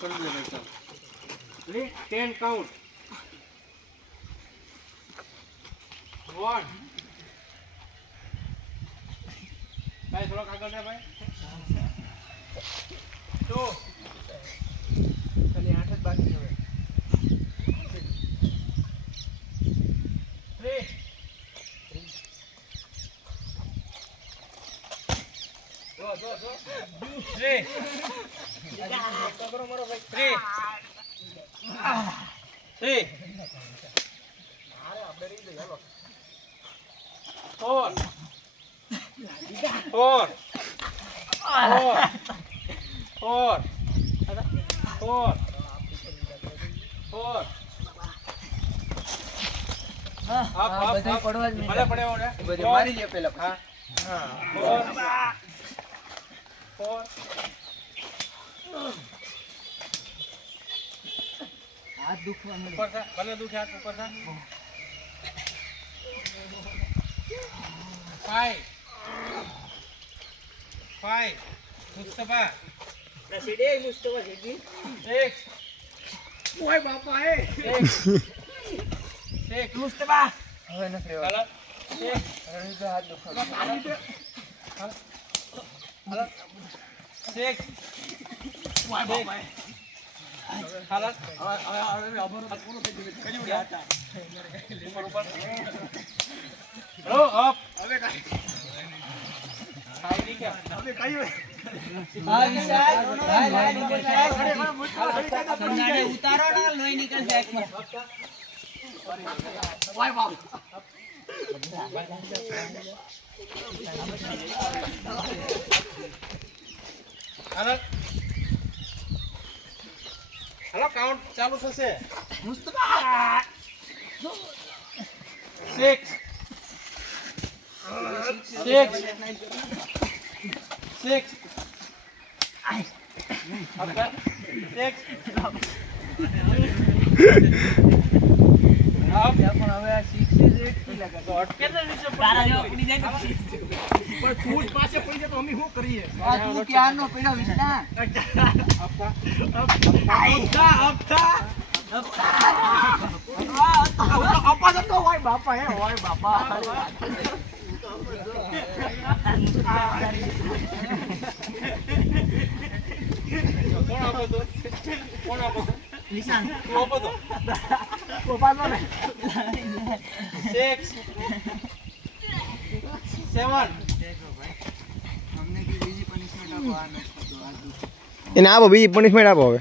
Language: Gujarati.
કરી દે ભાઈ ચાલ લે ટેન કાઉન્ટ વન ભાઈ થોડોક આગળ જા ભાઈ. ટુ ખાલી આઠ જ બાકી હવે. થ્રી જો જો જો થ્રી પડવા જ ભલે માંડ્યા. પડે મારી લે પેલા હા. હા. ફોર. ફોર. હાથ દુખવા. ઉપર થા ભલે દુખે હાથ ઉપર થા. ફાઈવ ફાઈવ મુસ્તફા સીડે મુસ્તફા. સીડી એક ઓય બાપા એ. એક મુસ્તફા. હવે ન રહેવાનું. કલર એક રણી તો હાથ દુખવા માંડે. કલર એક ઓય બાપા ઉતારો ના લોહી નીકળશે. બાપ કલર હાલો કાઉન્ટ ચાલુ થશે. Mustafa. Six six six. Up. પણ હવે આ બાપા હે હોય બાપા કોણ આપો તો? કોણ આપો Six. Seven. એને આપો બીજી પનિશમેન્ટ આપો હવે.